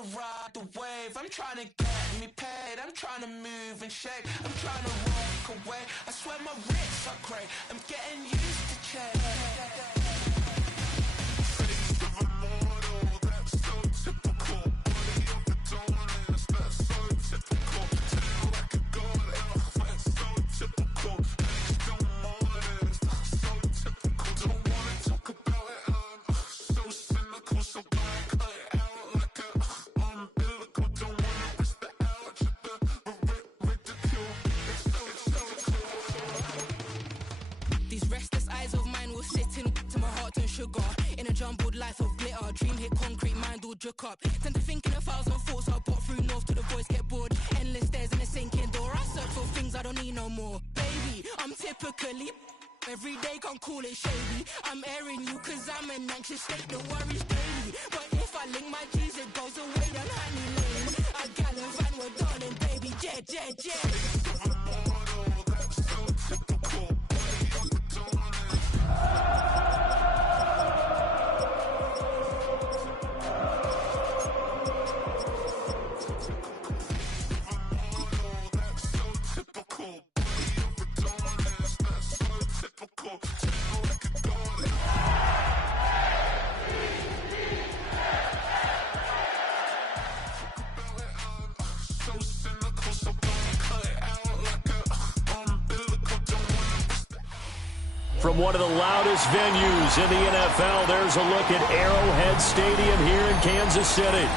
trying to ride the wave, I'm trying to get me paid, I'm trying to move and shake, I'm trying to walk away. I swear my wrists are great, I'm getting used to change. Face of a mortal, that's so typical. Body of the dominance, that's so typical. Tail like a god, that's so typical. Face of mortals, so typical. Don't wanna talk about it, I'm so cynical, so black, cut it out like a umbilical. Don't wanna risk the algebra, ridicule. It's so cool. These restless eyes of mine will sit in to my heart and sugar. In a jumbled life of glitter, dream hit concrete, mind all jook up. Tend to think in 1,000 thoughts, I bought through north to the voice get bored. Endless stairs in a sinking door, I search for things I don't need no more. Baby, I'm typically every day, can't call it shady. I'm airing you cause I'm an anxious state, the worries daily. But if I link my G's, it goes away down Honey Lane. I gallivant, we're darling, baby, jet, jet, jet. From one of the loudest venues in the NFL, there's a look at Arrowhead Stadium here in Kansas City.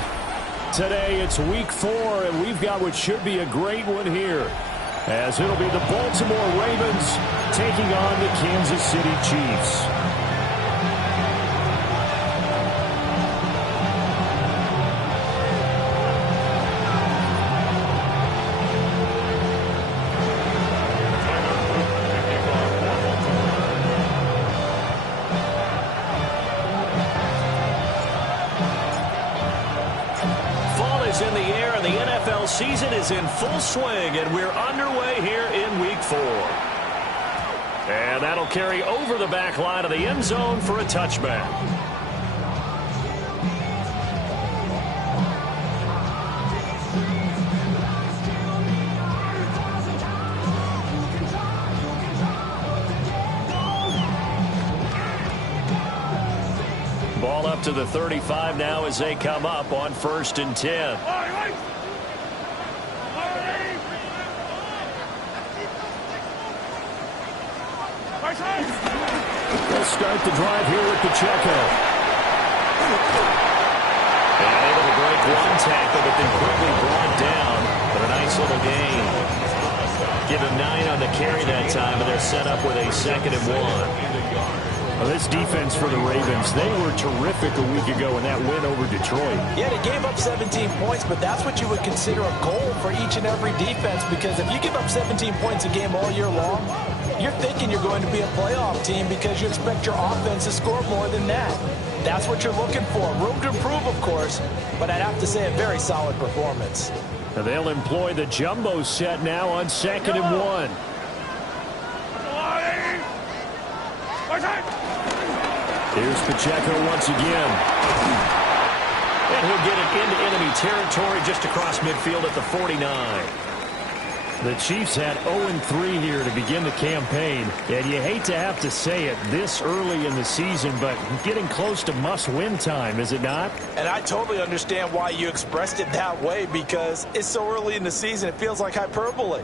Today, it's Week 4, and we've got what should be a great one here, as it'll be the Baltimore Ravens taking on the Kansas City Chiefs. In the air, and the NFL season is in full swing, and we're underway here in Week 4. And that'll carry over the back line of the end zone for a touchback. Ball up to the 35 now as they come up on 1st and 10. They'll start the drive here with Pacheco. And able to break one tackle, but then quickly brought down. But a nice little gain. Give him 9 on the carry that time, and they're set up with a 2nd and 1. Well, this defense for the Ravens, they were terrific a week ago in that win over Detroit. Yeah, they gave up 17 points, but that's what you would consider a goal for each and every defense, because if you give up 17 points a game all year long, you're thinking you're going to be a playoff team because you expect your offense to score more than that. That's what you're looking for. Room to improve, of course, but I'd have to say a very solid performance. Now they'll employ the jumbo set now on 2nd and 1. Here's Pacheco once again. And he'll get it into enemy territory just across midfield at the 49. The Chiefs had 0-3 here to begin the campaign. And you hate to have to say it this early in the season, but getting close to must-win time, is it not? And I totally understand why you expressed it that way, because it's so early in the season, it feels like hyperbole.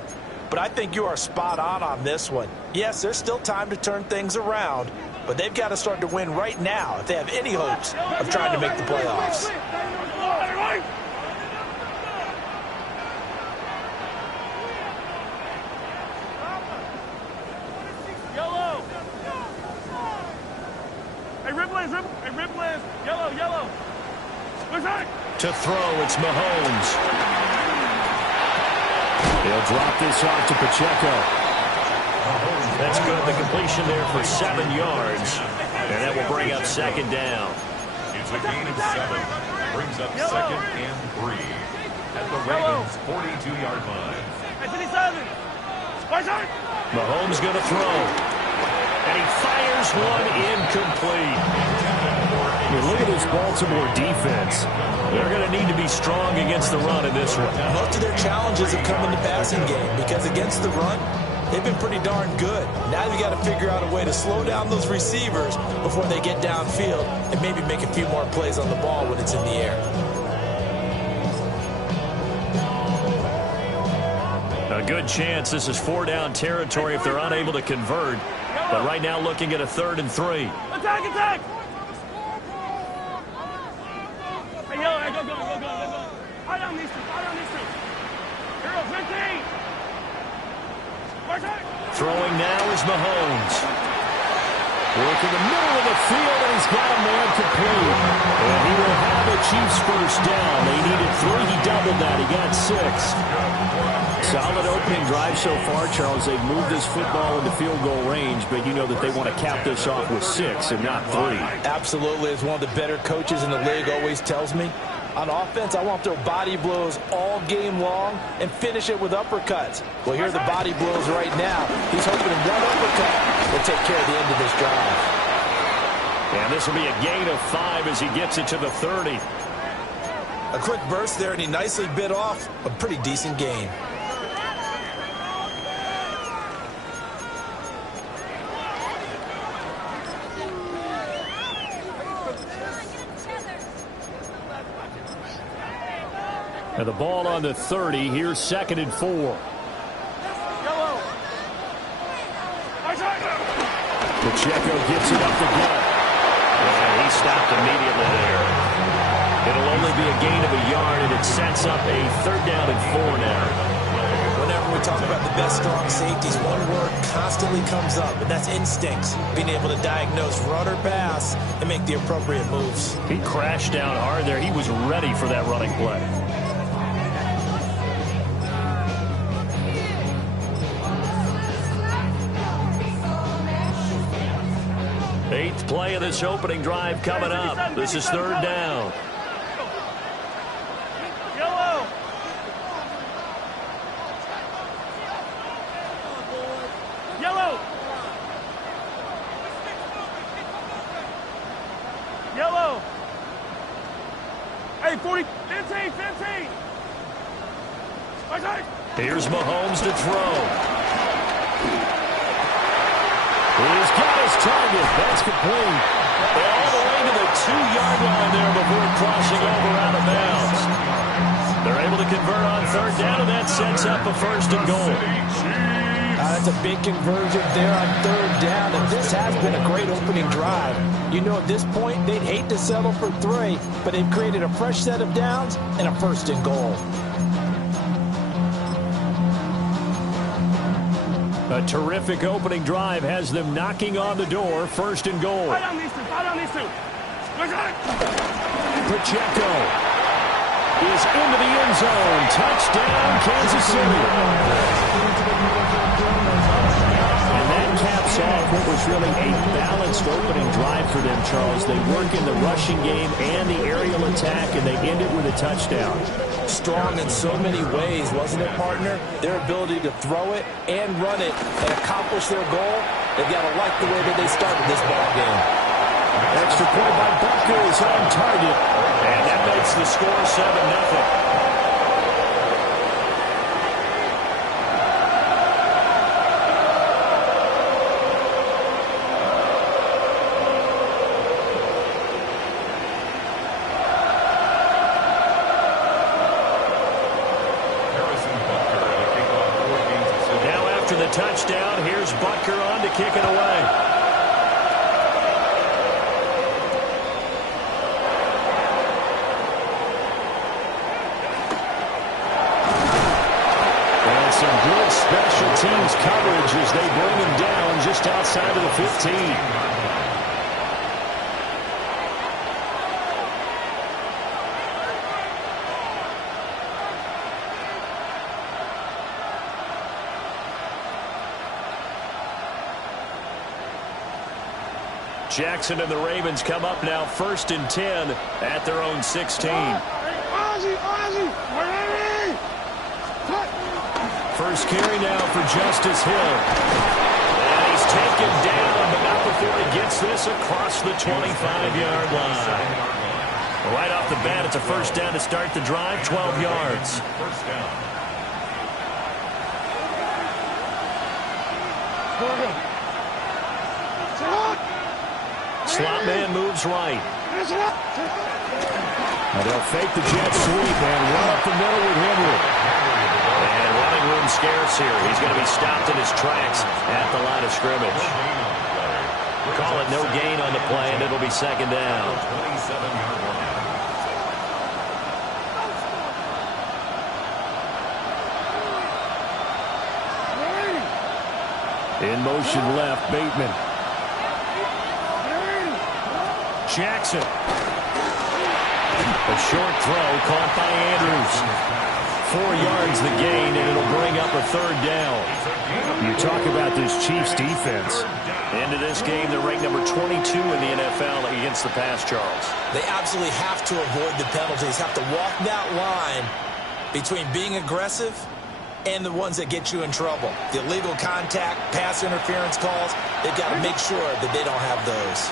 But I think you are spot on this one. Yes, there's still time to turn things around, but they've got to start to win right now if they have any hopes of trying to make the playoffs. Yellow. Hey, Ripley's. Yellow. To throw, it's Mahomes. He'll drop this off to Pacheco. That's good. The completion there for 7 yards. And that will bring up 2nd down. It's a gain of 7. Brings up 2nd and 3. At the Ravens' 42-yard line. 57. Mahomes going to throw. And he fires one incomplete. You look at this Baltimore defense. They're going to need to be strong against the run in this one. Most of their challenges have come in the passing game because against the run, they've been pretty darn good. Now they've got to figure out a way to slow down those receivers before they get downfield and maybe make a few more plays on the ball when it's in the air. A good chance this is 4-down territory if they're unable to convert. But right now looking at a 3rd and 3. Attack, attack! Hey, yellow, hey, go. Fire down these two. Here goes 15. Throwing now is Mahomes. Work in the middle of the field, and he's got a man complete. And he will have a Chiefs first down. They needed 3. He doubled that. He got 6. Solid opening drive so far, Charles. They've moved this football into field goal range, but you know that they want to cap this off with 6 and not 3. Absolutely. As one of the better coaches in the league always tells me, on offense, I want to throw body blows all game long and finish it with uppercuts. Well, here are the body blows right now. He's hoping one uppercut will take care of the end of this drive. And this will be a gain of 5 as he gets it to the 30. A quick burst there, and he nicely bit off a pretty decent gain. And the ball on the 30. Here's 2nd and 4. Pacheco gets it up the gut. And he stopped immediately there. It'll only be a gain of a yard, and it sets up a 3rd down and 4 now. Whenever we talk about the best strong safeties, one word constantly comes up, and that's instincts. Being able to diagnose run or pass and make the appropriate moves. He crashed down hard there. He was ready for that running play. 8th play of this opening drive coming up. This is 3rd down. Yellow. Yellow. Yellow. Hey, 15. Here's Mahomes to throw. He's got his target. That's complete. All the way to the 2-yard line there before crossing over out of bounds. They're able to convert on 3rd down, and that sets up a 1st and goal. That's a big conversion there on 3rd down, and this has been a great opening drive. You know, at this point, they'd hate to settle for 3, but they've created a fresh set of downs and a 1st and goal. A terrific opening drive has them knocking on the door. 1st and goal. Fire down these two. Pacheco is into the end zone. Touchdown, Kansas City. And that caps off what was really a balanced opening drive for them, Charles. They work in the rushing game and the aerial attack, and they end it with a touchdown. Strong in so many ways, wasn't it, partner? Their ability to throw it and run it and accomplish their goal, they've got to like the way that they started this ball game. Extra point by Butker is on target, and that makes the score 7-0. Touchdown. Here's Butker on to kick it away. And some good special teams coverage as they bring him down just outside of the 15. Jackson and the Ravens come up now 1st and 10 at their own 16. First carry now for Justice Hill. And he's taken down, not before he gets this across the 25-yard line. Right off the bat, it's a first down to start the drive, 12 yards. First down. Slot man moves right. And they'll fake the jet sweep and run up the middle with Henry. And running room scarce here. He's going to be stopped in his tracks at the line of scrimmage. Call it no gain on the play, and it'll be second down. 27-yard line. In motion left, Bateman. Jackson. A short throw caught by Andrews. 4 yards the gain, and it'll bring up a third down. You talk about this Chiefs defense. Into this game, they're ranked number 22 in the NFL against the pass, Charles. They absolutely have to avoid the penalties, have to walk that line between being aggressive and the ones that get you in trouble. The illegal contact, pass interference calls, they've got to make sure that they don't have those.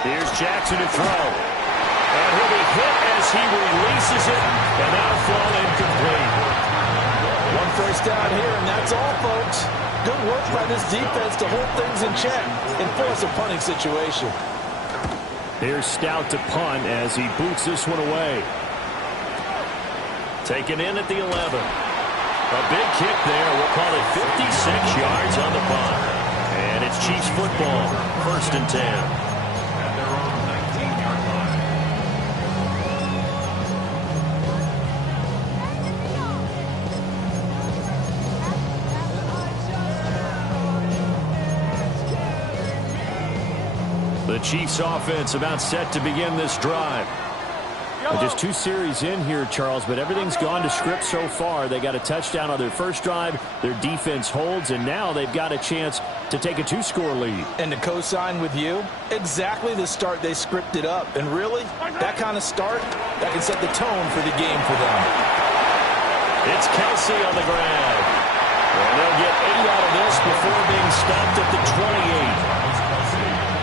Here's Jackson to throw. And he'll be hit as he releases it, and that'll fall incomplete. One first down here, and that's all, folks. Good work by this defense to hold things in check and force a punting situation. Here's Stout to punt as he boots this one away. Taken in at the 11. A big kick there. We'll call it 56 yards on the punt. And it's Chiefs football, 1st and 10. At their own 19-yard line. The Chiefs offense about set to begin this drive. Just 2 series in here, Charles, but everything's gone to script so far. They got a touchdown on their first drive. Their defense holds, and now they've got a chance to take a 2-score lead. And to co-sign with you, exactly the start they scripted up. And really, that kind of start, that can set the tone for the game for them. It's Kelsey on the grab. And they'll get 8 out of this before being stopped at the 28.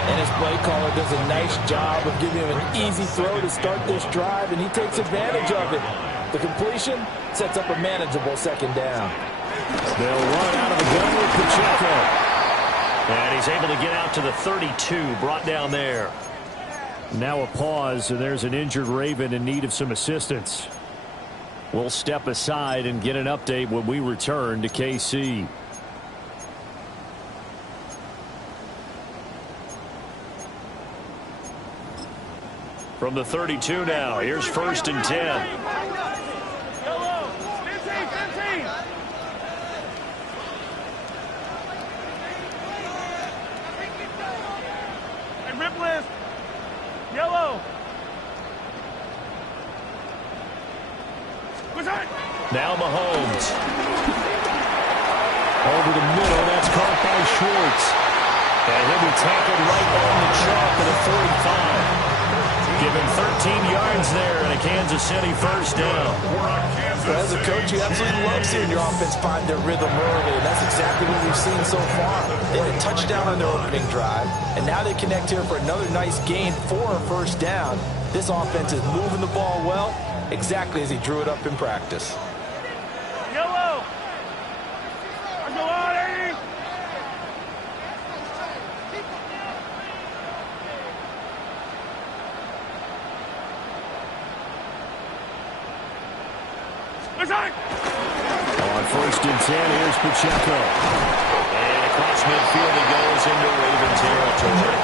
And his play caller does a nice job of giving him an easy throw to start this drive, and he takes advantage of it. The completion sets up a manageable second down. They'll run out of the gun with Pacheco. And he's able to get out to the 32, brought down there. Now a pause, and there's an injured Raven in need of some assistance. We'll step aside and get an update when we return to KC. From the 32 now, here's 1st and 10. Yellow, 15. Hey, rip list. Yellow. Now Mahomes. Over the middle, that's caught by Schwartz. And he'll be tackled right on the chalk at the 45. Given 13 yards there and a Kansas City first down. As a coach, you absolutely love seeing your offense find their rhythm early, and that's exactly what we've seen so far. They had a touchdown on their opening drive, and now they connect here for another nice gain for a first down. This offense is moving the ball well, exactly as he drew it up in practice. Yellow. Let's go on, Eddie. On 1st and 10, here's Pacheco. And across midfield he goes into Raven territory.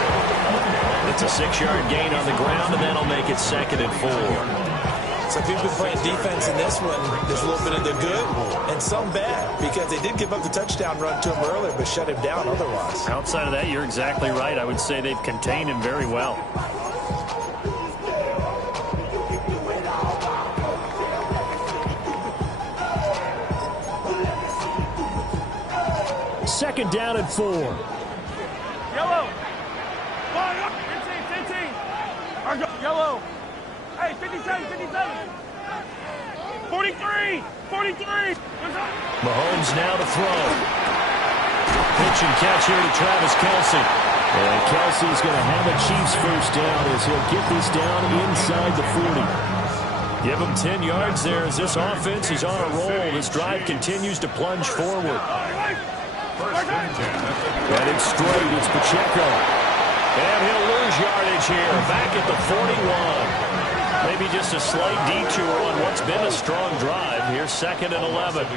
It's a 6-yard gain on the ground, and that'll make it 2nd and 4. So if you've been playing defense in this one, there's a little bit of the good and some bad, because they did give up the touchdown run to him earlier, but shut him down otherwise. Outside of that, you're exactly right. I would say they've contained him very well. second down and 4. Yellow. 15. Yellow. Hey, 57. 43. Mahomes now to throw. Pitch and catch here to Travis Kelce. And Kelce's going to have a Chiefs first down as he'll get this down inside the 40. Give him 10 yards there as this offense is on a roll. This drive continues to plunge forward. And it's straight. It's Pacheco. And he'll lose yardage here. Back at the 41. Maybe just a slight detour on what's been a strong drive. Here's 2nd and 11.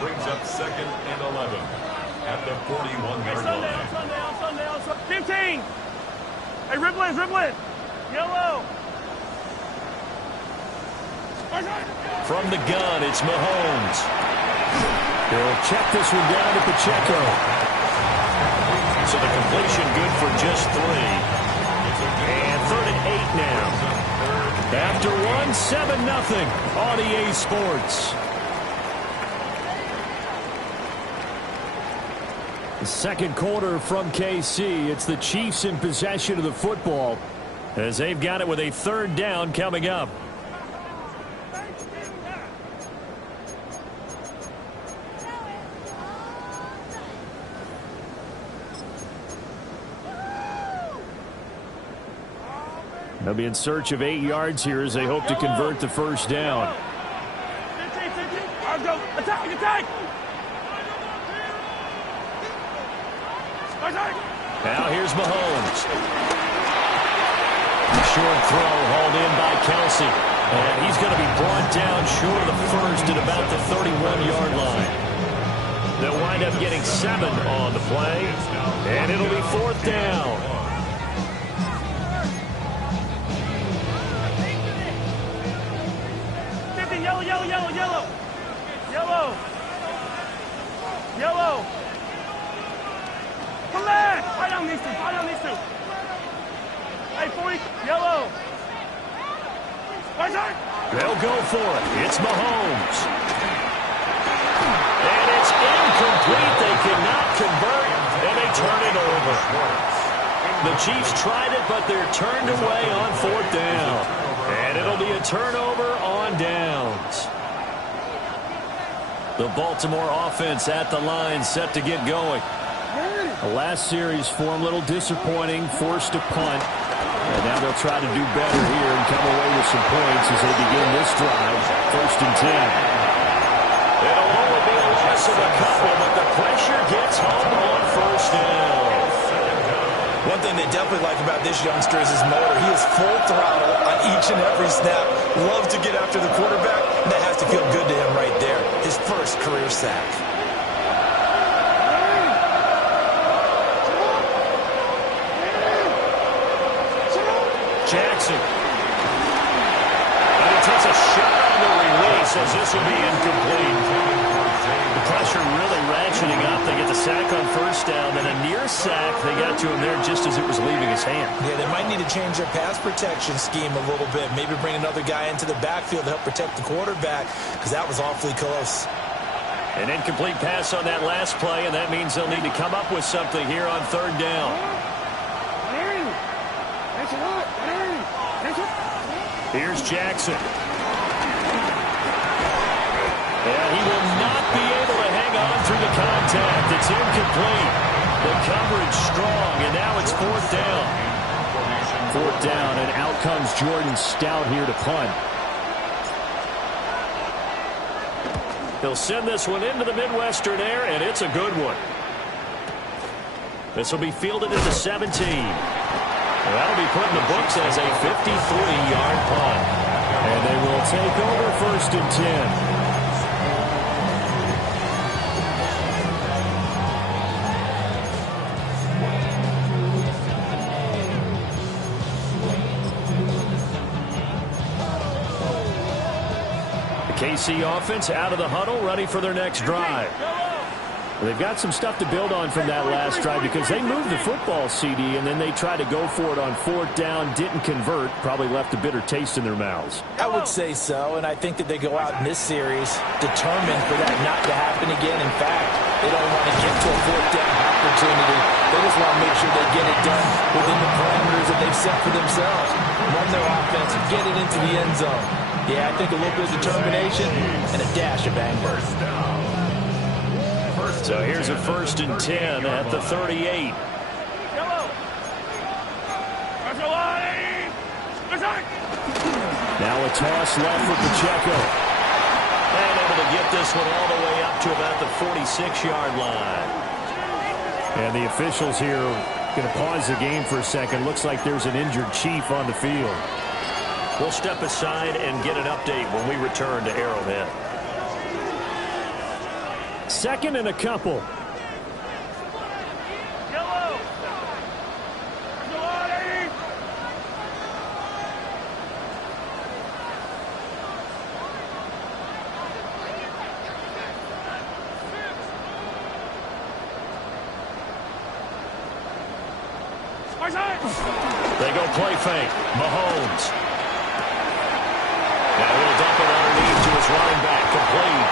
Brings up 2nd and 11 at the 41-yard line. Sunday. 15. Hey, Riplet. Yellow. From the gun, it's Mahomes. He'll check this one down to Pacheco. So the completion good for just 3. And 3rd and 8 now. After 7-0 on EA Sports. The second quarter from KC. It's the Chiefs in possession of the football as they've got it with a 3rd down coming up. They'll be in search of 8 yards here as they hope to convert the first down. 15. Attack. Now here's Mahomes. Short throw hauled in by Kelce. And he's going to be brought down short of the first at about the 31-yard line. They'll wind up getting 7 on the play. And it'll be 4th down. Yellow. Come back. Right on these two. Hey, 40. Yellow. They'll go for it. It's Mahomes. And it's incomplete. They cannot convert, and they turn it over. The Chiefs tried it, but they're turned away on 4th down. And it'll be a turnover on downs. The Baltimore offense at the line, set to get going. The last series for them, a little disappointing, forced to punt. And now they'll try to do better here and come away with some points as they begin this drive. 1st and 10. It'll only be a loss of a couple, but the pressure gets home on 1st down. One thing they definitely like about this youngster is his motor. He is full throttle on each and every snap. Loves to get after the quarterback, and that has to feel good to him right there. His first career sack. Jackson. And he takes a shot on the release as this will be incomplete. The pressure really ratcheting up. They get the sack on 1st down, then a near sack. They got to him there just as it was leaving his hand. Yeah, they might need to change their pass protection scheme a little bit. Maybe bring another guy into the backfield to help protect the quarterback, because that was awfully close. An incomplete pass on that last play, and that means they'll need to come up with something here on 3rd down. Here's Jackson. And he will not be able to hang on through the contact. It's incomplete. The coverage strong, and now it's 4th down. 4th down, and out comes Jordan Stout here to punt. He'll send this one into the Midwestern air, and it's a good one. This will be fielded at the 17. That'll be put in the books as a 53-yard punt. And they will take over 1st and 10. The KC offense out of the huddle, ready for their next drive. They've got some stuff to build on from that last drive because they moved the football, CD, and then they tried to go for it on fourth down, didn't convert, probably left a bitter taste in their mouths. I would say so, and I think that they go out in this series determined for that not to happen again. In fact, they don't want to get to a fourth down opportunity. They just want to make sure they get it done within the parameters that they've set for themselves. Run their offense and get it into the end zone. Yeah, I think a little bit of determination and a dash of anger. So here's a 1st and 10 at the 38. Now a toss left for Pacheco. And able to get this one all the way up to about the 46-yard line. And the officials here going to pause the game for a second. Looks like there's an injured Chief on the field. We'll step aside and get an update when we return to Arrowhead. 2nd and a couple. They go play fake. Mahomes. Now he'll dump it underneath to his running back. Complete.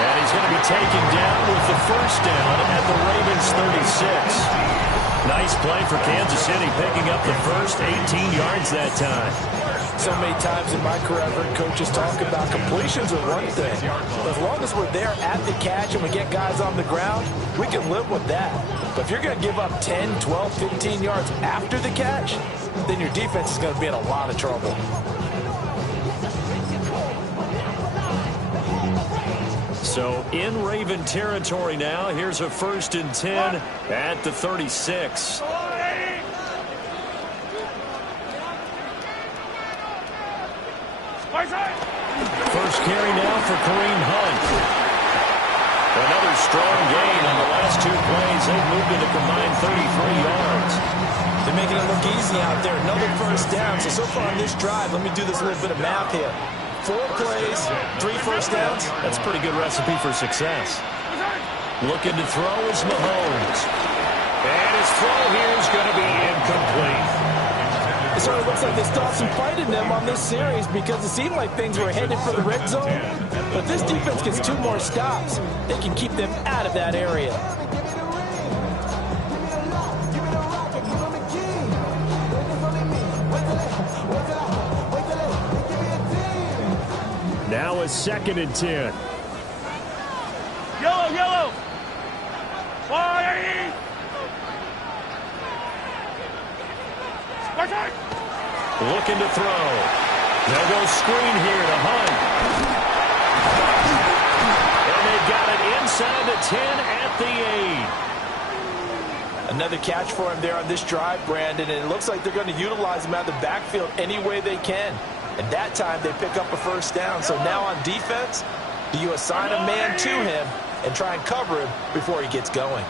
And he's going to be taken down with the 1st down at the Ravens 36. Nice play for Kansas City, picking up the first 18 yards that time. So many times in my career, I've heard coaches talk about completions are one thing. But as long as we're there at the catch and we get guys on the ground, we can live with that. But if you're going to give up 10, 12, 15 yards after the catch, then your defense is going to be in a lot of trouble. So in Raven territory now, here's a 1st and 10 at the 36. First carry now for Kareem Hunt. Another strong gain on the last 2 plays. They've moved it a combined 33 yards. They're making it look easy out there. Another 1st down. So far on this drive, let me do this little bit of math here. 4 plays, 3 1st downs. That's a pretty good recipe for success. Looking to throw is Mahomes. And his throw here is going to be incomplete. It sort of looks like they still have some fight in them on this series because it seemed like things were headed for the red zone. But if this defense gets 2 more stops, they can keep them out of that area. Now a 2nd and 10. Yellow. Why? Looking to throw. They'll go screen here to Hunt. And they've got it inside the 10 at the 8. Another catch for him there on this drive, Brandon, and it looks like they're going to utilize him out of the backfield any way they can. And that time they pick up a 1st down. So now on defense, do you assign a man to him and try and cover him before he gets going?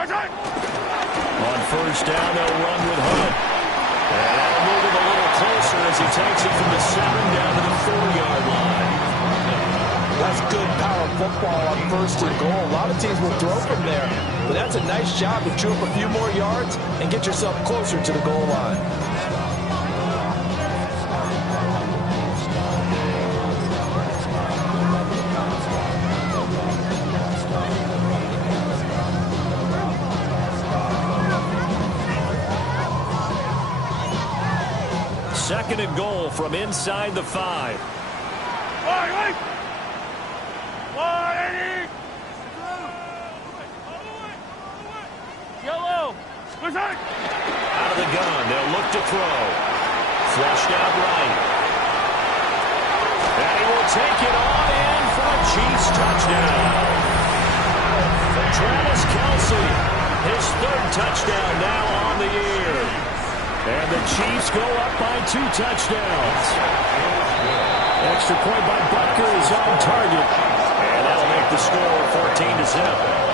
On 1st down, they'll run with Hunt. And that'll move him a little closer as he takes it from the 7 down to the 4-yard line. That's good power football on 1st and goal. A lot of teams will throw from there. But that's a nice job to chew up a few more yards and get yourself closer to the goal line. Second and goal from inside the 5. Yellow. Out of the gun, they'll look to throw. Flushed out right. And he will take it on in for a Chiefs touchdown. Travis Kelce, his 3rd touchdown now on the year. And the Chiefs go up by 2 touchdowns. Extra point by Butker is on target. And that'll make the score 14-0.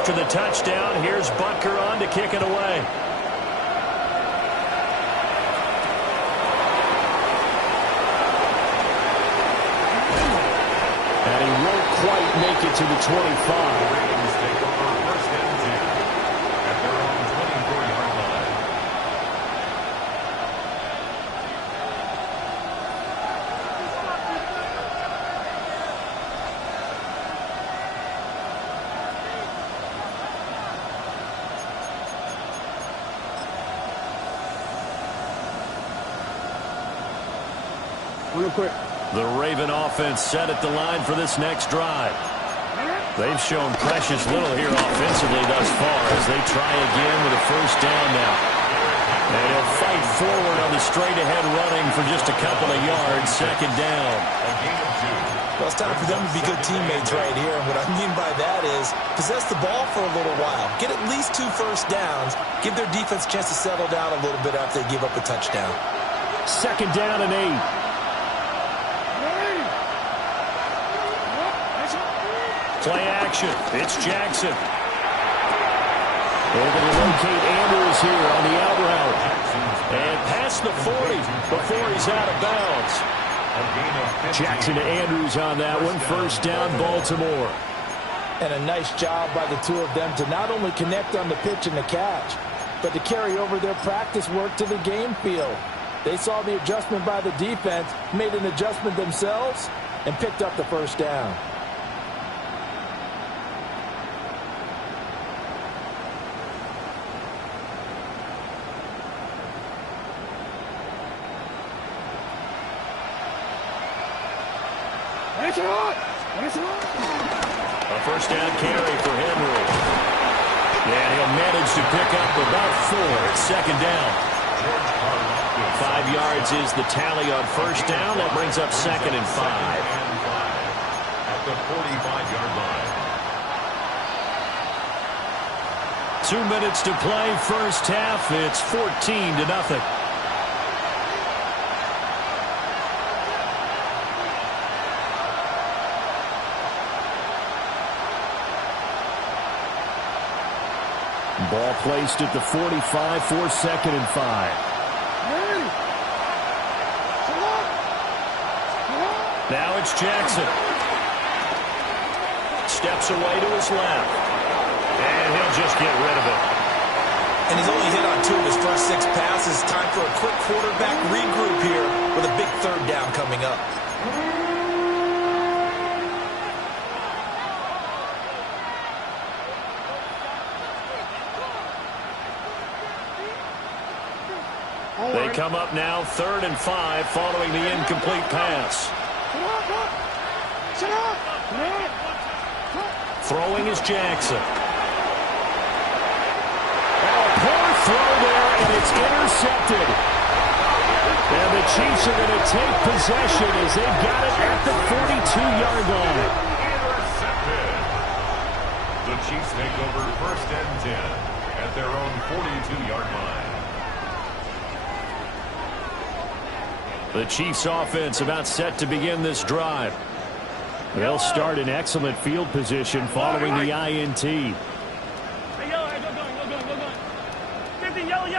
After the touchdown, here's Butker on to kick it away. And he won't quite make it to the 25. Ravens take over first and 10 at their own 24-yard line. Real quick. The Raven offense set at the line for this next drive. They've shown precious little here offensively thus far as they try again with a first down now. And he'll fight forward on the straight-ahead running for just a couple of yards, second down. Well, it's time for them to be good teammates right here. And what I mean by that is possess the ball for a little while. Get at least 2 first downs. Give their defense a chance to settle down a little bit after they give up a touchdown. Second down and 8. Play action. It's Jackson. Able to locate Andrews here on the out route. And past the 40 before he's out of bounds. Jackson to Andrews on that one. First down, Baltimore. And a nice job by the two of them to not only connect on the pitch and the catch, but to carry over their practice work to the game field. They saw the adjustment by the defense, made an adjustment themselves, and picked up the first down. A first down carry for Henry. And he'll manage to pick up about 4. It's second down. 5 yards is the tally on first down. That brings up second and 5. At the 45-yard line. 2 minutes to play, first half. It's 14-0. Ball placed at the 45 for second and 5. Now it's Jackson. Steps away to his left. And he'll just get rid of it. And he's only hit on 2 of his first 6 passes. Time for a quick quarterback regroup here with a big third down coming up. They come up now, 3rd and 5, following the incomplete pass. Throwing is Jackson. Oh, poor throw there, and it's intercepted. And the Chiefs are going to take possession as they've got it at the 42-yard line. Intercepted. The Chiefs take over first and 10 at their own 42-yard line. The Chiefs offense about set to begin this drive. They'll start in excellent field position following the INT. Hey, yellow, go going. 50, yellow.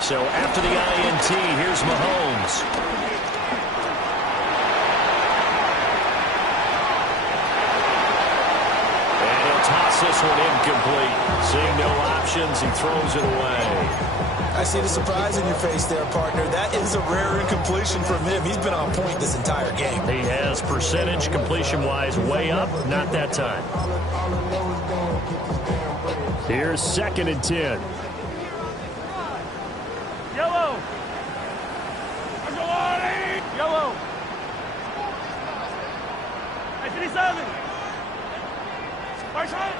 So after the INT, here's Mahomes. And he'll toss this one incomplete. Seeing no options, he throws it away. I see the surprise in your face there, partner. That is a rare incompletion from him. He's been on point this entire game. He has percentage completion-wise way up. Not that time. Here's second and 10. 87. Right side.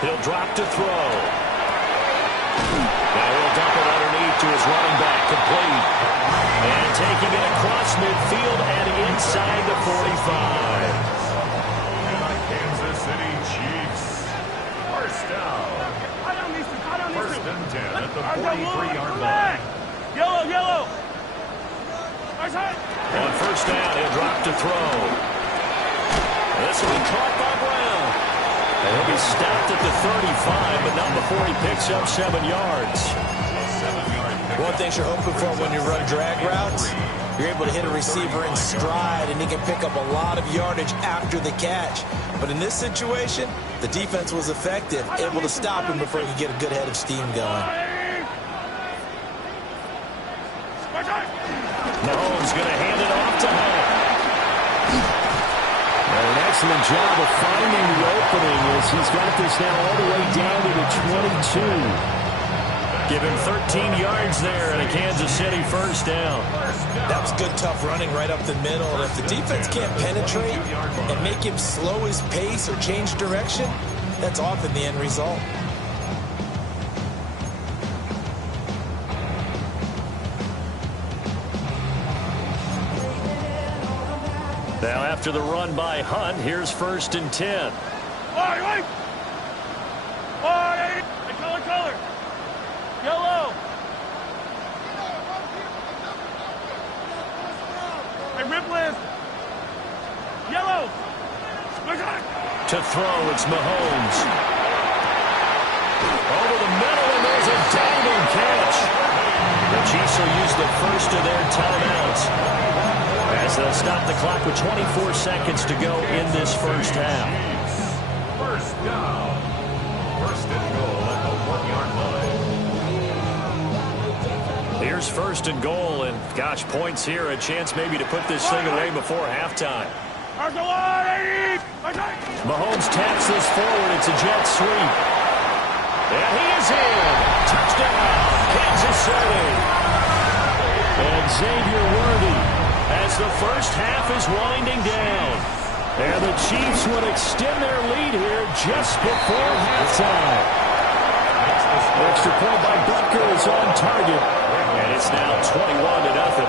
He'll drop to throw. Now he'll dump it underneath to his running back, complete. And taking it across midfield and inside the 45. And the Kansas City Chiefs. First down. First and 10 at the 43-yard line. Yellow. Right side. On first down, he'll drop to throw. This will be caught by Brown. And he'll be stopped at the 35, but not before he picks up 7 yards. One thing you're hoping for when you run drag routes, you're able to hit a receiver in stride, and he can pick up a lot of yardage after the catch. But in this situation, the defense was effective, able to stop him before he could get a good head of steam going. Mahomes going to hand it off to Hunt. An excellent job of finding the opening as he's got this now all the way down to the 22. Give him 13 yards there and a Kansas City first down. That was good, tough running right up the middle. And if the defense can't penetrate and make him slow his pace or change direction, that's often the end result. Now after the run by Hunt, here's first and 10. Wait. Color. Yellow. Hey, rip list. Yellow. To throw, it's Mahomes. Over the middle, and there's a diving catch. The Chiefs will use the first of their timeouts as they'll stop the clock with 24 seconds to go in this first half. First down. First and goal at the 1-yard line. Here's first and goal, and gosh, points here, a chance maybe to put this thing away before halftime. Mahomes taps this forward. It's a jet sweep. And he is in. Touchdown, Kansas City. And Xavier Worthy as the first half is winding down. And the Chiefs would extend their lead here just before halftime. Extra point by Butker is on target. And it's now 21-0.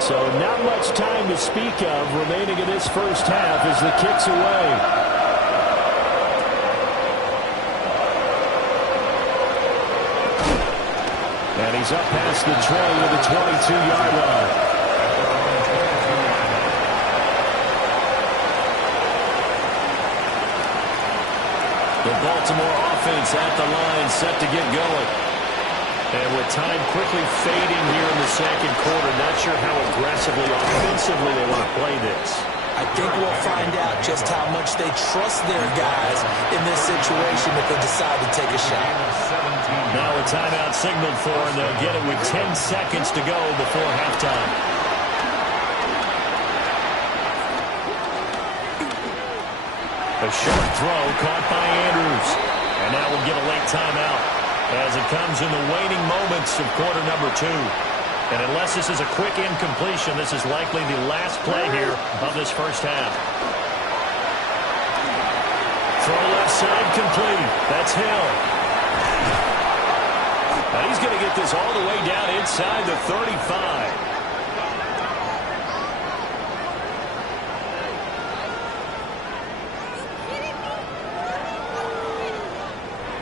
So not much time to speak of remaining in this first half as the kick's away. And he's up past the 20 to the 22-yard line. The Baltimore offense at the line, set to get going. And with time quickly fading here in the second quarter, not sure how aggressively, offensively they want to play this. I think we'll find out just how much they trust their guys in this situation if they decide to take a shot. Now a timeout signaled for, and they'll get it with 10 seconds to go before halftime. A short throw caught by Andrews. And now we'll get a late timeout as it comes in the waning moments of quarter number 2. And unless this is a quick incompletion, this is likely the last play here of this first half. Throw left side complete. That's Hill. And he's going to get this all the way down inside the 35.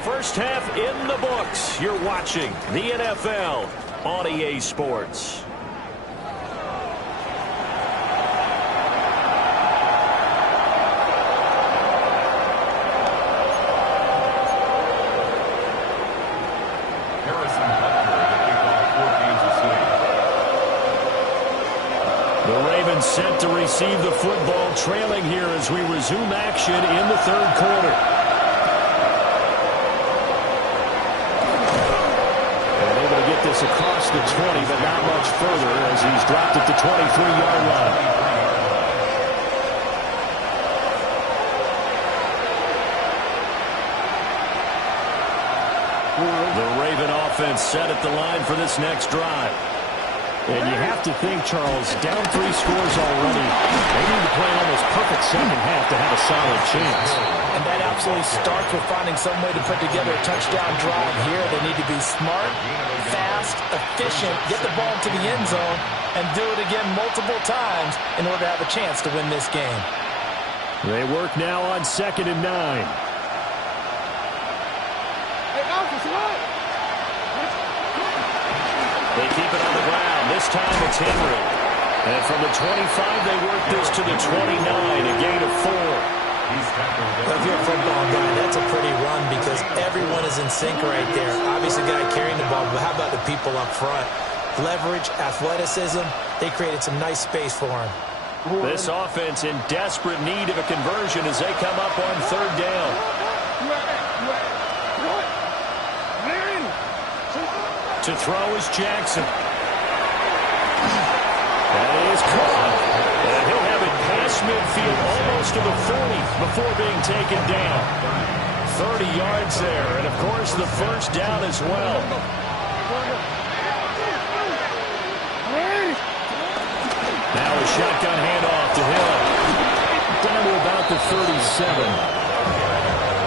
First half in the books. You're watching the NFL on EA Sports. The Ravens set to receive the football, trailing here as we resume action in the third quarter. This across the 20, but not much further as he's dropped at the 23-yard line. The Raven offense set at the line for this next drive. And you have to think, Charles, down 3 scores already. They need to play an almost perfect second half to have a solid chance. And that absolutely starts with finding some way to put together a touchdown drive here. They need to be smart, fast, efficient, get the ball to the end zone, and do it again multiple times in order to have a chance to win this game. They work now on 2nd and 9. They keep it on the ground. This time it's Henry. And from the 25, they work this to the 29, a gain of 4. Well, if you're a football guy, that's a pretty run because everyone is in sync right there. Obviously, the guy carrying the ball, but how about the people up front? Leverage, athleticism, they created some nice space for him. This offense in desperate need of a conversion as they come up on 3rd down. To throw is Jackson. That is caught. And he'll have it past midfield almost to the 40 before being taken down. 30 yards there, and of course the first down as well. Now a shotgun handoff to Hill. Down to about the 37.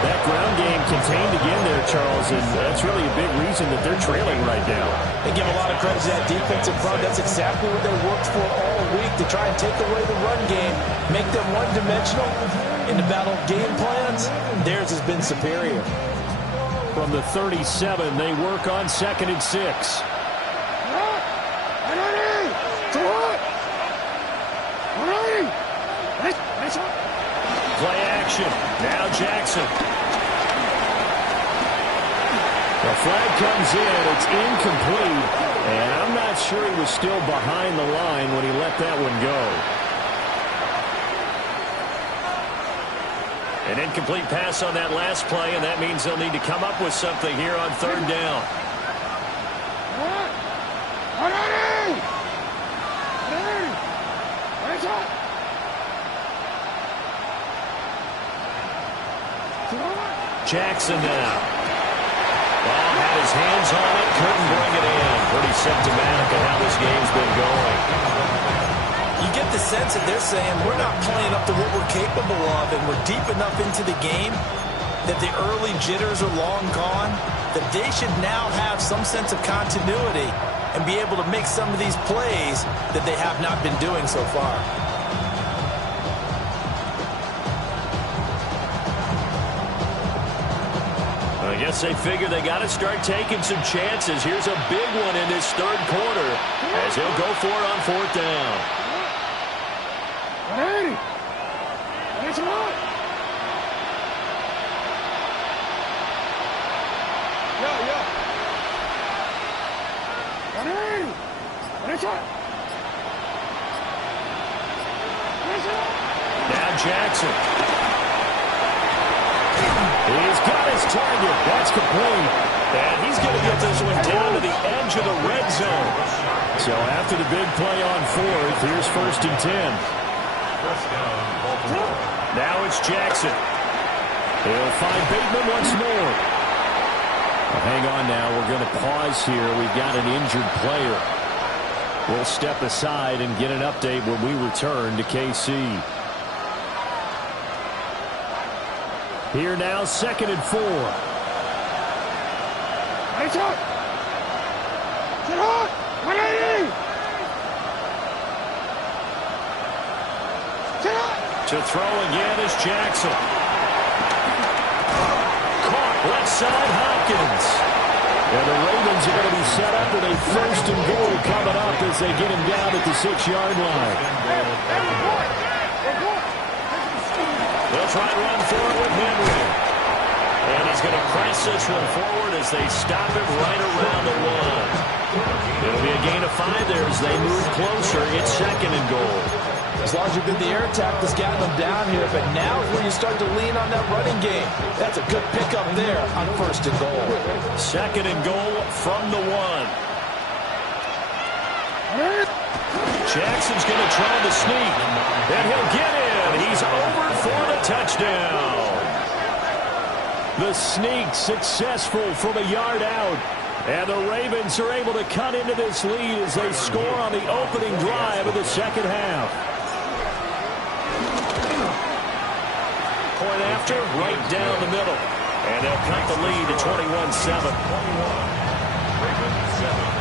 That ground game contained again there, Charles, and that's really a big reason that they're trailing right now. They give a lot of credit to that defensive front. That's exactly what they worked for all week, to try and take away the run game, make them one-dimensional. In the battle of game plans, theirs has been superior. From the 37, they work on 2nd and 6. Play action. Now Jackson. The flag comes in. It's incomplete. And I'm not sure he was still behind the line when he let that one go. An incomplete pass on that last play, and that means they'll need to come up with something here on 3rd down. Jackson now. Ball had his hands on it, couldn't bring it in. Pretty symptomatic of how this game's been going. You get the sense that they're saying we're not playing up to what we're capable of, and we're deep enough into the game that the early jitters are long gone, that they should now have some sense of continuity and be able to make some of these plays that they have not been doing so far. I guess they figure they got to start taking some chances. Here's a big one in this 3rd quarter as he'll go for it on 4th down. Now Jackson. He's got his target. That's complete. And he's going to get this one down to the edge of the red zone. So after the big play on 4th, here's 1st and 10. Now it's Jackson. He'll find Bateman once more. Well, hang on now. We're going to pause here. We've got an injured player. We'll step aside and get an update when we return to KC. Here now, 2nd and 4. To throw again is Jackson. Caught left side Hopkins. And the Ravens are going to be set up with a 1st and goal coming up as they get him down at the 6-yard line. They'll try to run forward with Henry. And he's going to press this one forward as they stop him right around the 1. It'll be a gain of 5 there as they move closer. It's 2nd and goal. As long as you've been the air attack that's gotten them down here, but now is where you start to lean on that running game. That's a good pickup there on 1st and goal. 2nd and goal from the 1. Jackson's going to try the sneak, and he'll get in. He's over for the touchdown. The sneak successful from a yard out. And the Ravens are able to cut into this lead as they score on the opening drive of the second half. Point after, right down the middle. And they'll cut the lead to 21-7. 21, Ravens 7.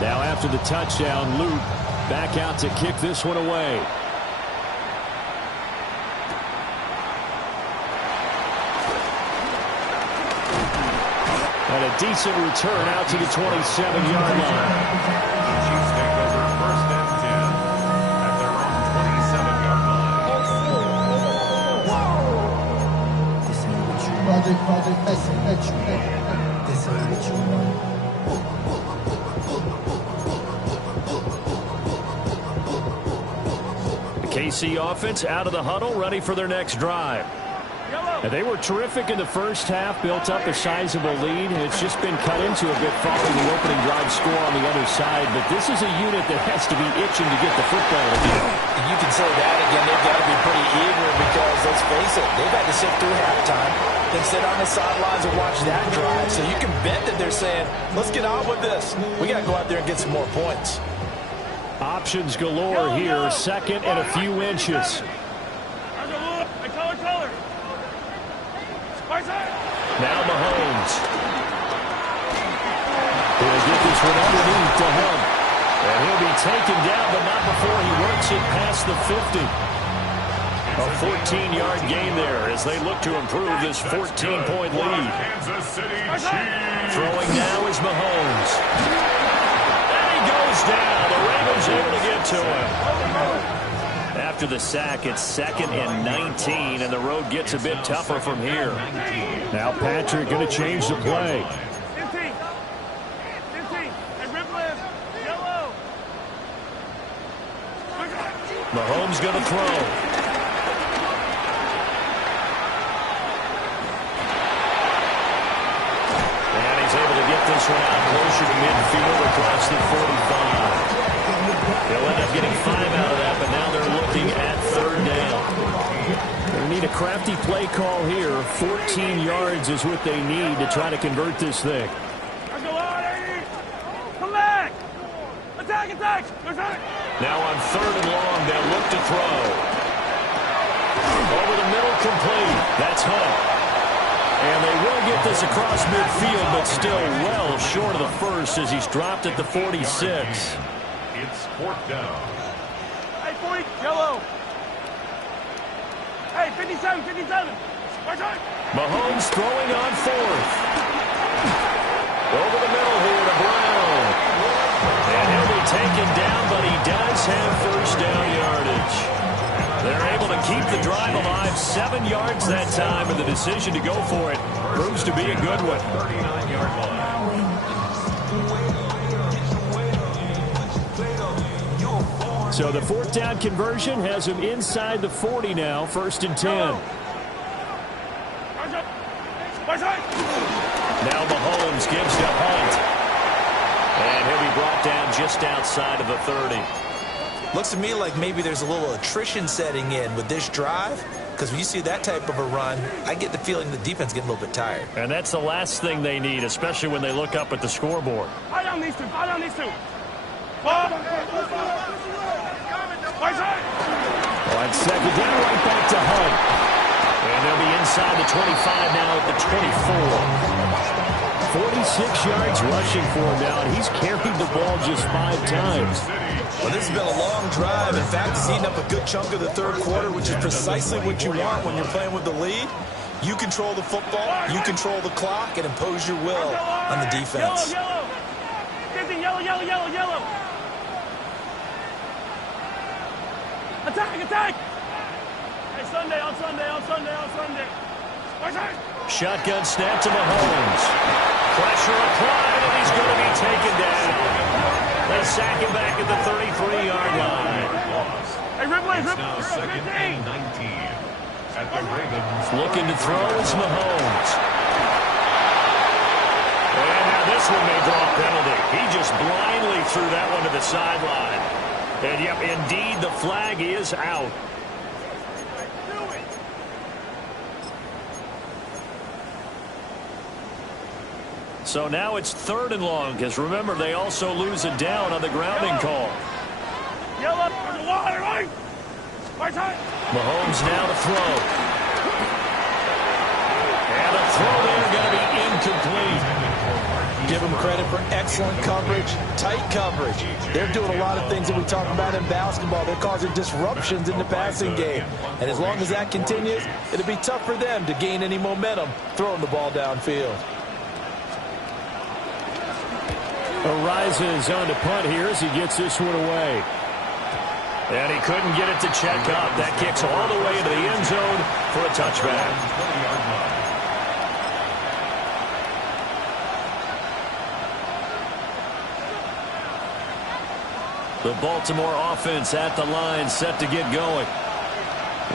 Now after the touchdown, Luke back out to kick this one away. And a decent return out to the 27-yard line. Chiefs take over 1st and 10 at their own 27-yard line. KC offense out of the huddle, ready for their next drive. And they were terrific in the first half, built up a sizable lead. It's just been cut into a bit following the opening drive score on the other side. But this is a unit that has to be itching to get the football again. And you can say that again. They've got to be pretty eager because, let's face it, they've had to sit through halftime, then sit on the sidelines and watch that drive. So you can bet that they're saying, let's get on with this. We got to go out there and get some more points. Options galore here, second and a few inches. Now Mahomes. He'll get this one underneath to Hunt. And he'll be taken down, but not before he works it past the 50. A 14-yard gain there as they look to improve this 14-point lead. Kansas City Chiefs. Throwing now is Mahomes. And he goes down. The Ravens able to get to him. After the sack, it's 2nd and 19, and the road gets a bit tougher from here. Now Patrick going to change the play. 15. And rip left. Yellow. Mahomes going to throw. And he's able to get this one out closer to midfield across the 45. They'll end up getting 5 out of that, but now they're looking at 3rd down. They need a crafty play call here. 14 yards is what they need to try to convert this thing. Come back! Attack! Now on 3rd and long, they'll look to throw. Over the middle, complete. That's Hunt. And they will get this across midfield, but still well short of the first as he's dropped at the 46. It's 4th down. Hey, 40, yellow. Hey, 57. Mahomes throwing on 4th. Over the middle here to Brown. And he'll be taken down, but he does have 1st down yardage. They're able to keep the drive alive. 7 yards that time, and the decision to go for it proves to be a good one. 39-yard line. So the 4th down conversion has him inside the 40 now, 1st and 10. Now Mahomes gives to Hunt. And he'll be brought down just outside of the 30. Looks to me like maybe there's a little attrition setting in with this drive, because when you see that type of a run, I get the feeling the defense getting a little bit tired. And that's the last thing they need, especially when they look up at the scoreboard. I don't need to. On 2nd down, right back to Hunt. And they'll be inside the 25 now at the 24. 46 yards rushing for him now, and he's carried the ball just 5 times. Well, this has been a long drive. In fact, it's eaten up a good chunk of the 3rd quarter, which is precisely what you want when you're playing with the lead. You control the football, you control the clock, and impose your will on the defense. Yellow. 15, yellow. Attack! Hey, on Sunday. Shotgun snap to Mahomes. Pressure applied, and he's going to be taken down. They sack him back at the 33-yard line. It's now second and 19 at the Ravens. Looking to throw is Mahomes. And now this one may draw a penalty. He just blindly threw that one to the sideline. And, yep, indeed, the flag is out. So now it's 3rd and long, because remember, they also lose a down on the grounding call. Mahomes now to throw. And a throw there going to be incomplete. Give them credit for excellent coverage, tight coverage. They're doing a lot of things that we talk about in basketball. They're causing disruptions in the passing game. And as long as that continues, it'll be tough for them to gain any momentum throwing the ball downfield. Arises on to punt here as he gets this one away. And he couldn't get it to check up. That kicks all the way into the end zone for a touchback. The Baltimore offense at the line, set to get going.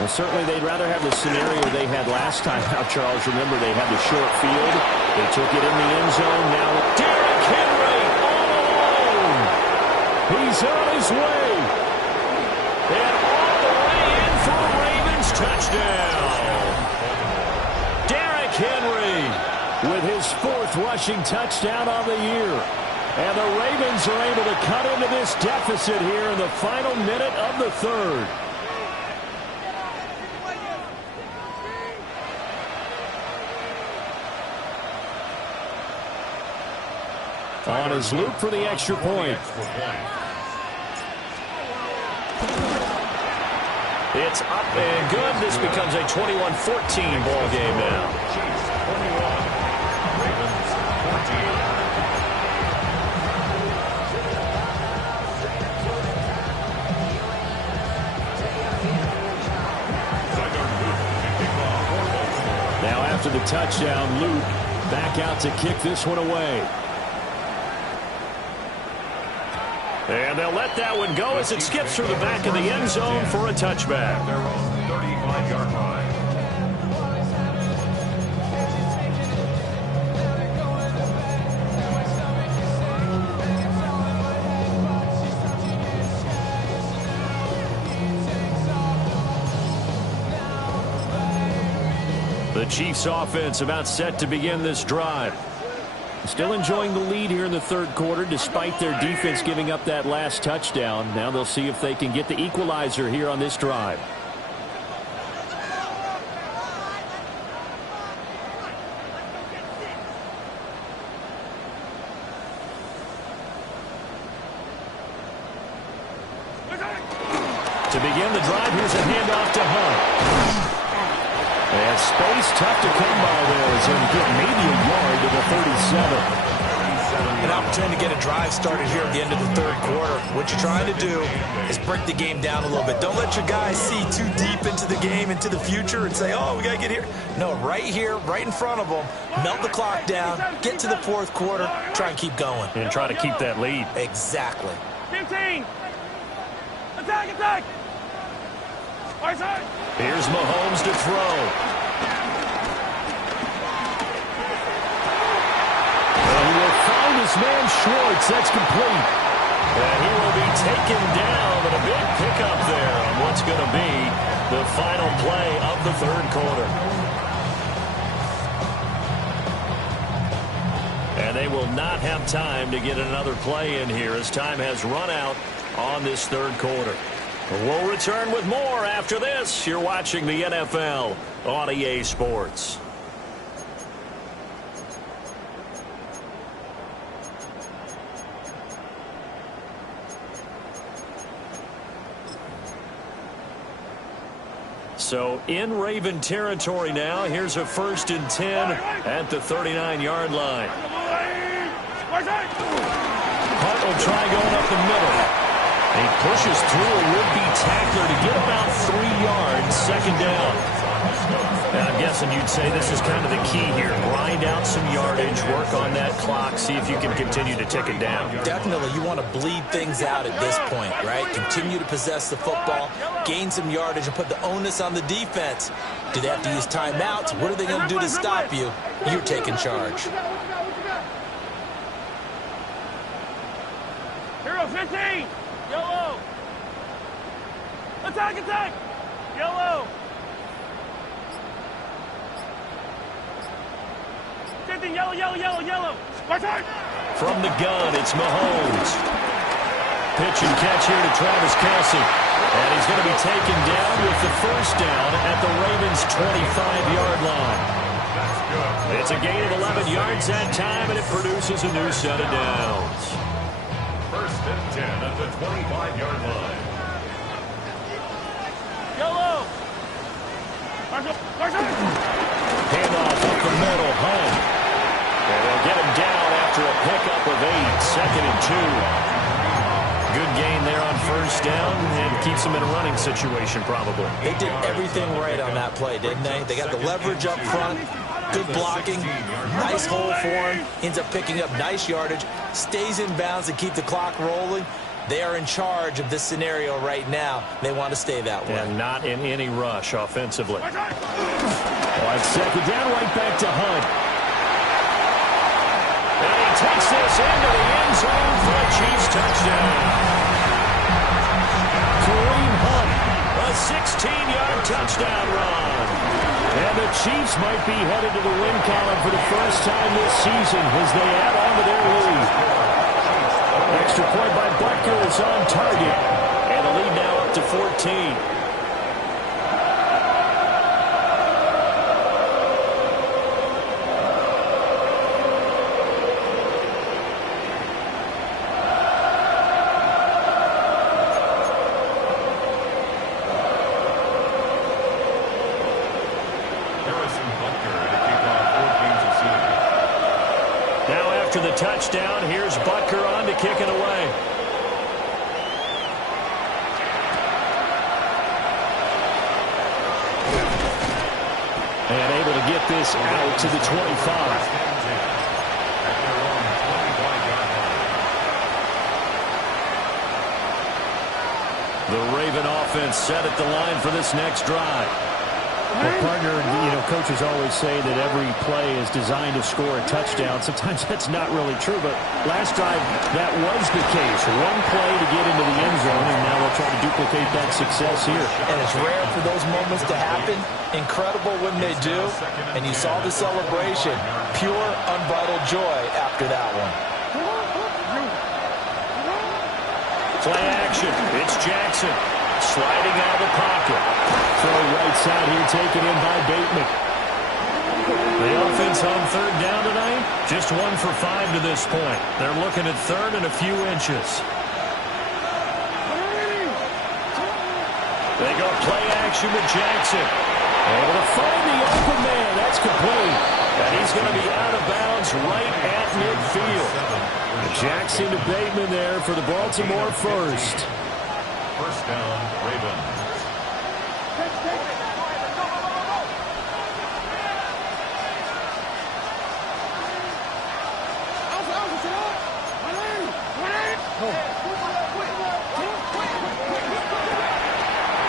Well, certainly they'd rather have the scenario they had last time out, Charles. Remember, they had the short field. They took it in the end zone. Now Derrick Henry all alone. He's on his way. And all the way in for a Ravens touchdown. Derrick Henry with his 4th rushing touchdown on the year. And the Ravens are able to cut into this deficit here in the final minute of the 3rd. On his loop for the extra point. It's up and good. This becomes a 21-14 ball game now. Chiefs 21, Ravens 14. Now after the touchdown, Luke back out to kick this one away. And they'll let that one go as it skips through the back of the end zone for a touchback. Their own 35-yard line. The Chiefs offense about set to begin this drive. Still enjoying the lead here in the 3rd quarter despite their defense giving up that last touchdown. Now they'll see if they can get the equalizer here on this drive. To begin the drive, here's a handoff to Hunt. And space tough to come by there as he'll get maybe a yard to the 37. An opportunity to get a drive started here at the end of the 3rd quarter. What you're trying to do is break the game down a little bit. Don't let your guys see too deep into the game, into the future, and say, oh, we got to get here. No, right here, right in front of them, melt the clock down, get to the 4th quarter, try and keep going. And try to keep that lead. Exactly. 15. Attack, attack. Right side. Here's Mahomes to throw. And he will find his man Schwartz. That's complete. And he will be taken down, but a big pickup there on what's going to be the final play of the 3rd quarter. And they will not have time to get another play in here as time has run out on this 3rd quarter. We'll return with more after this. You're watching the NFL on EA Sports. So in Raven territory now. Here's a 1st and 10 at the 39-yard line. Hunt will try going up the middle. He pushes through a would-be tackler to get about 3 yards. 2nd down. And I'm guessing you'd say this is kind of the key here. Grind out some yardage, work on that clock, see if you can continue to tick it down. Definitely, you want to bleed things out at this point, right? Continue to possess the football, gain some yardage, and put the onus on the defense. Do they have to use timeouts? What are they going to do to stop you? You're taking charge. Hero 15. Yellow. Attack, attack. Yellow. 15, yellow, yellow, yellow, yellow. My turn. From the gun, it's Mahomes. Pitch and catch here to Travis Kelce. And he's going to be taken down with the first down at the Ravens' 25-yard line. It's a gain of 11 yards that time, and it produces a new set of downs. First and 10 at the 25-yard line. Yellow. Handoff up the middle, Hunt. And they'll get him down after a pickup of 8, second and 2. Good gain there on first down and keeps them in a running situation probably. They did everything right on that play, didn't they? They got the leverage up front, good blocking, nice hole for him, ends up picking up nice yardage, stays in bounds to keep the clock rolling. They are in charge of this scenario right now. They want to stay that way. And not in any rush offensively. On second down, right back to Hunt. And he takes this into the end zone for a Chiefs touchdown. Kareem Hunt, a 16-yard touchdown run. And the Chiefs might be headed to the win column for the first time this season as they add on to their lead. Extra point by Butker is on target. And the lead now up to 14. The touchdown. Here's Butker on to kick it away. And able to get this out to the 25. The Raven offense set at the line for this next drive. Well, partner, coaches always say that every play is designed to score a touchdown. Sometimes that's not really true, but last drive, that was the case. One play to get into the end zone, and now they'll try to duplicate that success here. And it's rare for those moments to happen. Incredible when they do. And you saw the celebration. Pure, unbridled joy after that one. Play action. It's Jackson. Sliding out of the pocket. Throw right side here taken in by Bateman. The offense on third down tonight, just 1 for 5 to this point. They're looking at third and a few inches. They go play action with Jackson. Able to find the open man. That's complete. And he's going to be out of bounds right at midfield. Jackson to Bateman there for the Baltimore first. First down, Ravens.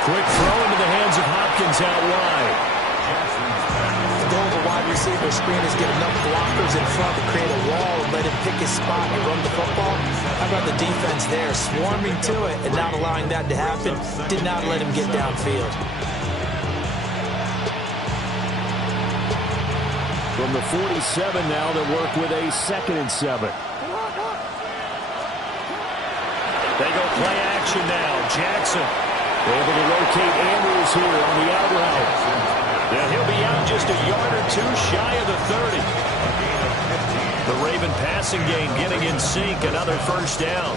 Quick throw into the hands of Hopkins out wide. The goal of a wide receiver screen is get enough blockers in front to create a wall and let him pick his spot and run the football. How about the defense there, swarming to it and not allowing that to happen? Did not let him get downfield. From the 47 now, they work with a 2nd and 7. They go play action now. Jackson able to locate Andrews here on the out route. Now he'll be out just a yard or two shy of the 30. The Raven passing game getting in sync. Another first down.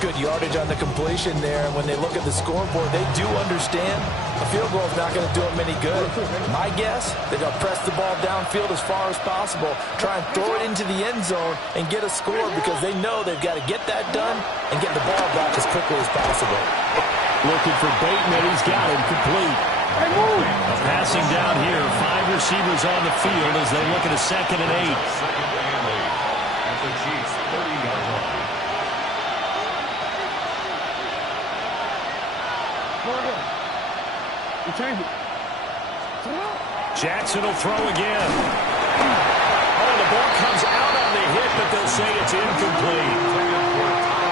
Good yardage on the completion there. When they look at the scoreboard, they do understand a field goal is not going to do them any good. My guess, they're going to press the ball downfield as far as possible, try and throw it into the end zone and get a score because they know they've got to get that done and get the ball back as quickly as possible. Looking for Bateman. He's got him complete. Passing down here, 5 receivers on the field as they look at a 2nd and 8. At the Chiefs' 30-yard line. Jackson will throw again. Oh, the ball comes out on the hit, but they'll say it's incomplete.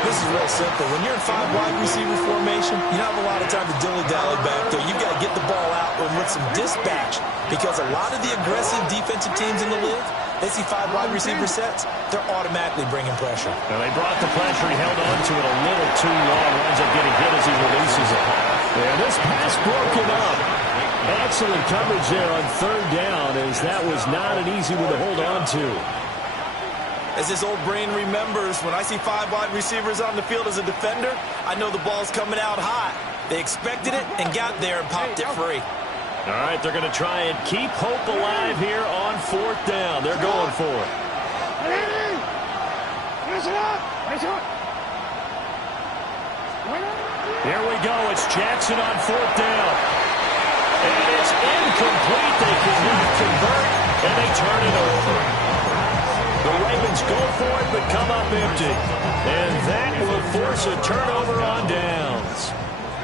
This is real simple. When you're in 5 wide receiver formation, you don't have a lot of time to dilly-dally back there. You've got to get the ball out with some dispatch because a lot of the aggressive defensive teams in the league, they see 5 wide receiver sets, they're automatically bringing pressure. Now they brought the pressure. He held on to it a little too long. Winds up getting hit as he releases it. And this pass broken up. Excellent coverage there on 3rd down as that was not an easy one to hold on to. As this old brain remembers, when I see 5 wide receivers on the field as a defender, I know the ball's coming out hot. They expected it and got there and popped it free. All right, they're going to try and keep hope alive here on 4th down. They're going for it. Here we go. It's Jackson on 4th down. And it's incomplete. They cannot convert, and they turn it over. The Ravens go for it, but come up empty. And that will force a turnover on downs.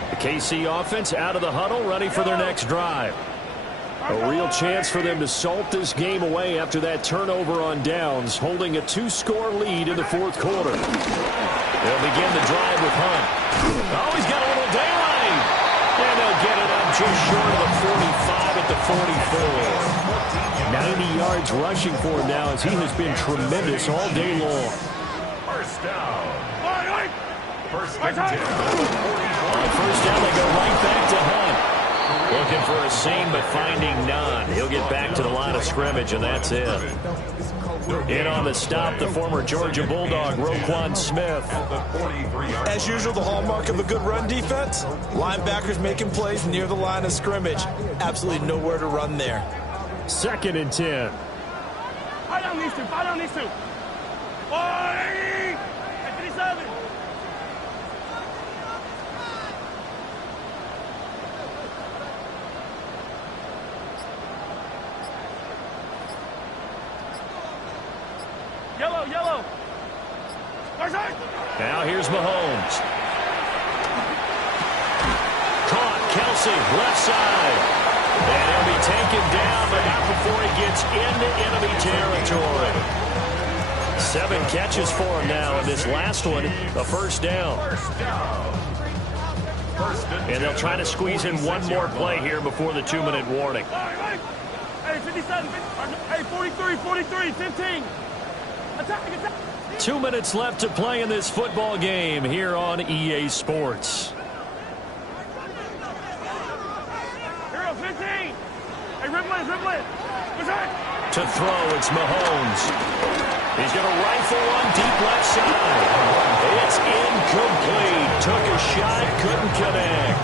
The KC offense out of the huddle, ready for their next drive. A real chance for them to salt this game away after that turnover on downs, holding a 2-score lead in the 4th quarter. They'll begin the drive with Hunt. Oh, he's got a little daylight. And they'll get it up just short of the 45 at the 44. 90 yards rushing for him now as he has been tremendous all day long. First down. First and 10. On 1st down, they go right back to Hunt. Looking for a seam, but finding none. He'll get back to the line of scrimmage, and that's it. In on the stop, the former Georgia Bulldog, Roquan Smith. As usual, the hallmark of a good run defense, linebackers making plays near the line of scrimmage. Absolutely nowhere to run there. 2nd and 10. Buy down these two. Buy down these two. 57. Yellow. Now here's Mahomes. Caught. Kelsey, left side. And he'll be taken down, but not before he gets into enemy territory. 7 catches for him now, and this last one, a 1st down. And they'll try to squeeze in one more play here before the 2-minute warning. Hey, 57. Hey, 43, 15. Attack. 2 minutes left to play in this football game here on EA Sports. Here, 15. Hey, Ripley. To throw, it's Mahomes. He's going to rifle one deep left side. It's incomplete. Took a shot, couldn't connect.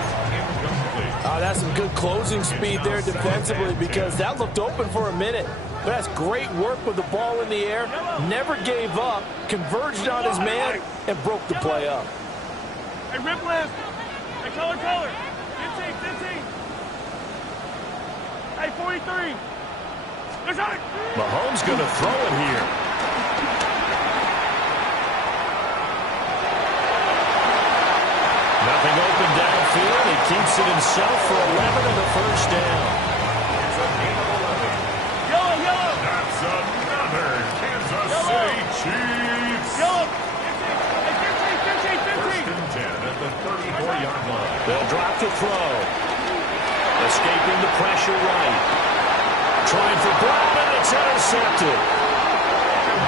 That's some good closing speed there defensively because that looked open for a minute. But that's great work with the ball in the air. Never gave up, converged on his man, and broke the play up. Hey, Ripley. Hey, color. 15. Hey, 43. Mahomes going to throw it here. Nothing open downfield. He keeps it himself for 11 and a 1st down. It's a gain of 11. Yellow. That's another Kansas City Chiefs. Yellow. 15. First and 10 at the 34-yard line. They'll drop the throw. Escaping the pressure right. Trying for Brown, and it's intercepted.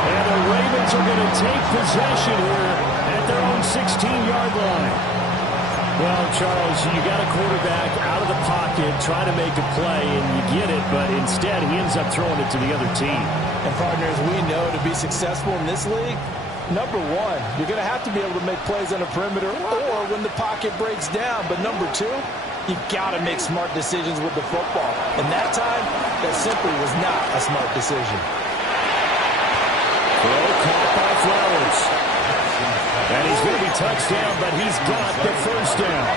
And the Ravens are going to take possession here at their own 16-yard line. Well, Charles, you got a quarterback out of the pocket trying to make a play, and you get it, but instead he ends up throwing it to the other team. And partners, we know to be successful in this league, number one, you're going to have to be able to make plays on the perimeter or when the pocket breaks down. But number two, you've got to make smart decisions with the football. And that time, that simply was not a smart decision. Throw caught by Flowers. And he's going to be touched down, but he's got the 1st down. A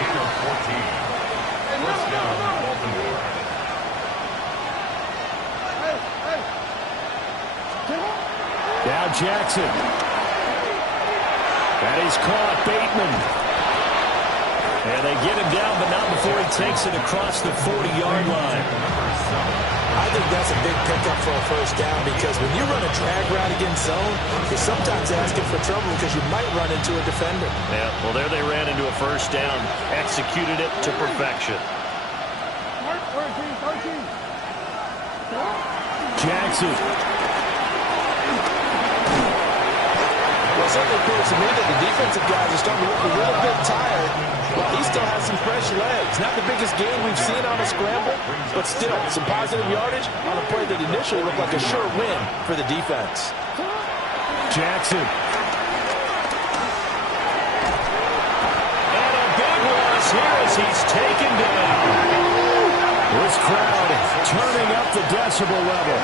gain of 14. First down, Baltimore. Now Jackson. That is caught. Bateman. And they get him down, but not before he takes it across the 40-yard line. I think that's a big pickup for a first down because when you run a drag route against zone, you're sometimes asking for trouble because you might run into a defender. Yeah, well, there they ran into a first down. Executed it to perfection. Jackson. Well, it certainly appears to me that the defensive guys are starting to look a little bit tired, but he still has some fresh legs. Not the biggest gain we've seen on a scramble, but still some positive yardage on a play that initially looked like a sure win for the defense. Jackson. And a big loss here as he's taken down. This crowd turning up the decibel level.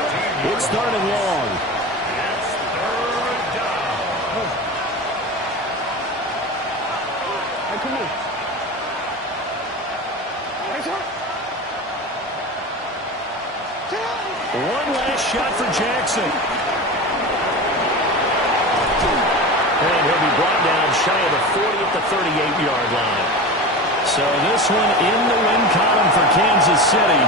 It's third and long. One last shot for Jackson. And he'll be brought down shy of the 40 at the 38-yard line. So this one in the win column for Kansas City.